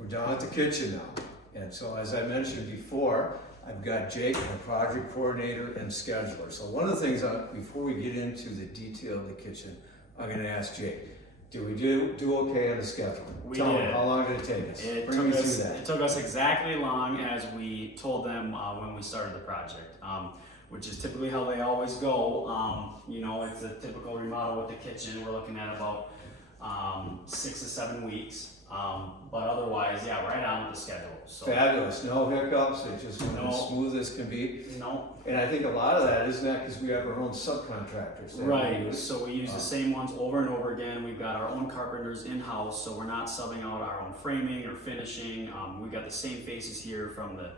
We're down at the kitchen now. And so as I mentioned before, I've got Jake, my project coordinator and scheduler. So one of the things, before we get into the detail of the kitchen, I'm gonna ask Jake, did we do okay on the schedule? We Tell did. me, how long did it take us? It Bring me took through us, that. it took us exactly long as we told them when we started the project, which is typically how they always go. You know, it's a typical remodel with the kitchen. We're looking at about 6 to 7 weeks. But otherwise, yeah, right on with the schedule. So. Fabulous, no hiccups, it just went as smooth as can be. No. And I think a lot of that, isn't that because we have our own subcontractors? that we Right, use? so we use the same ones over and over again. We've got our own carpenters in-house, so we're not subbing out our own framing or finishing. We've got the same faces here from the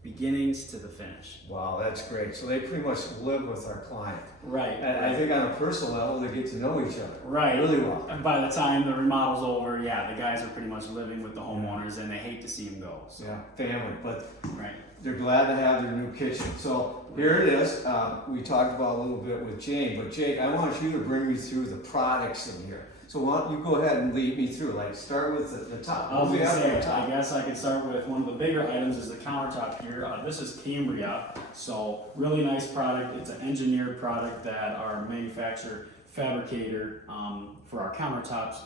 beginnings to the finish. Wow, that's great. So they pretty much live with our client. Right. And I think on a personal level, they get to know each other. Right. Really well. And by the time the remodel's over, yeah, the guys are pretty much living with the homeowners and they hate to see them go. So. Yeah, family, but Right. they're glad to have their new kitchen. So here it is. We talked about a little bit with Jake, but Jake, I want you to bring me through the products in here. So why don't you go ahead and lead me through, like start with the top. I was What do we gonna have at say, the top? I guess I could start with one of the bigger items is the countertop here. This is Cambria, so really nice product. It's an engineered product that our manufacturer, fabricator for our countertops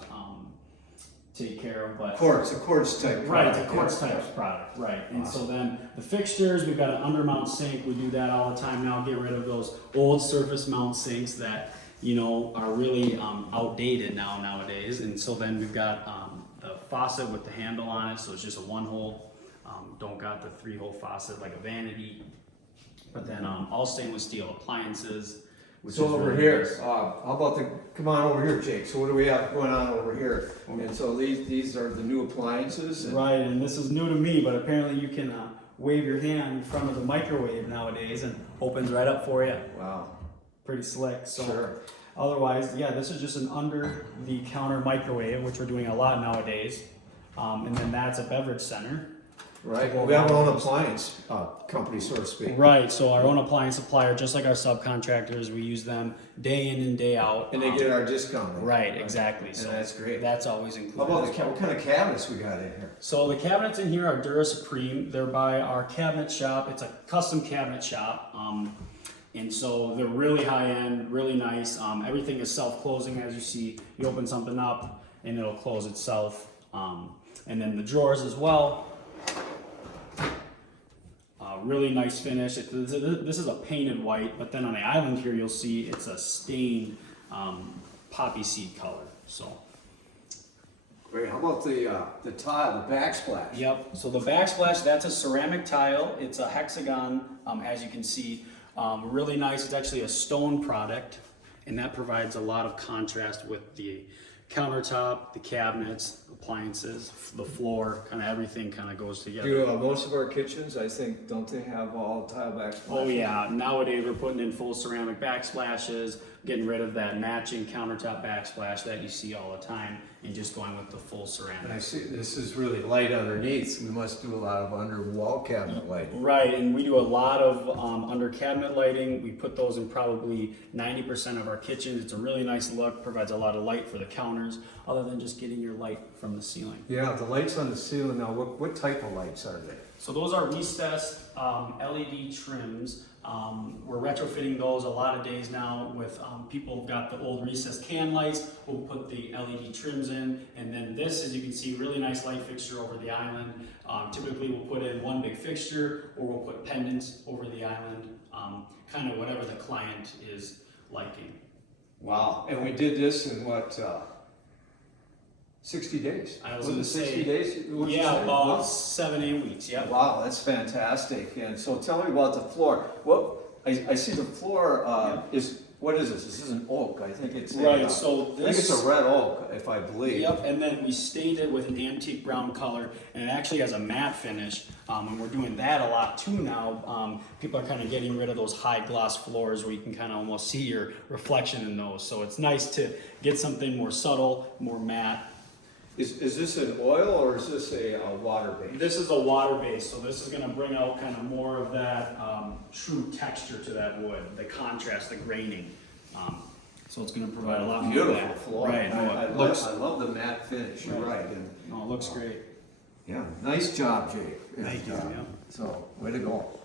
take care of. But Quartz, a quartz type. right, it's a product, quartz yeah. type product, right. And Awesome. so then the fixtures, we've got an undermount sink. We do that all the time now. Get rid of those old surface mount sinks that you know are really outdated nowadays. And so then we've got the faucet with the handle on it, so it's just a one hole. Don't got the 3-hole faucet like a vanity. But then all stainless steel appliances. Which So is over really here, nice. how about come on over here, Jake. So what do we have going on over here? And so these are the new appliances. And Right, and this is new to me, but apparently you can wave your hand in front of the microwave nowadays and opens right up for you. Wow. Pretty slick. So Sure. otherwise, yeah, this is just an under the counter microwave, which we're doing a lot nowadays. And then that's a beverage center. Right. We have our own appliance company, so to speak. Right, so our own appliance supplier, just like our subcontractors, we use them day in and day out. And they get our discount. Right, exactly. And So that's great. that's always How included. about what kind of cabinets we got in here? So the cabinets in here are Dura Supreme. They're by our cabinet shop. It's a custom cabinet shop. And so they're really high end, really nice. Everything is self-closing, as you see. You open something up and it'll close itself. And then the drawers as well. Really nice finish. This is a painted white, but then on the island here you'll see it's a stained poppy seed color. So. Great. How about the tile, the backsplash? Yep, so the backsplash, that's a ceramic tile. It's a hexagon, as you can see. Really nice, it's actually a stone product, and that provides a lot of contrast with the countertop, the cabinets, appliances, the floor, kind of everything kind of goes together. Do most of our kitchens, I think, don't they have all tile backsplash? Oh yeah, nowadays we're putting in full ceramic backsplashes, getting rid of that matching countertop backsplash that you see all the time, and just going with the full ceramic. And I see this is really light underneath. We must do a lot of under wall cabinet lighting. Right, and we do a lot of under cabinet lighting. We put those in probably 90% of our kitchens. It's a really nice look, provides a lot of light for the counters, other than just getting your light from the ceiling. Yeah, the lights on the ceiling now, what type of lights are they? So those are recessed LED trims. We're retrofitting those a lot of days now with people who've got the old recessed can lights. We'll put the LED trims in, and then this, as you can see, really nice light fixture over the island. Typically we'll put in one big fixture, or we'll put pendants over the island, kind of whatever the client is liking. Wow, and we did this in what, 60 days? I was it gonna 60 say, days? What'd you Yeah, say? about Wow. 7-8 weeks, yeah. Wow, that's fantastic. And so tell me about the floor. What I see the floor what is this? This is an oak. I think it's Right, so I think it's this, a red oak, if I believe. yep, and then we stained it with an antique brown color, and it actually has a matte finish, and we're doing that a lot too now. People are kind of getting rid of those high gloss floors where you can kind of almost see your reflection in those, so it's nice to get something more subtle, more matte. Is this an oil or is this a water base? This is a water base, so this is going to bring out kind of more of that true texture to that wood, the contrast, the graining. So it's going to provide a lot more of Beautiful that. floor. Right, no, I it looks, love the matte finish. You're right. And, no, it looks great. Yeah, nice job, Jake. Thank you, And, yeah. So, way to go.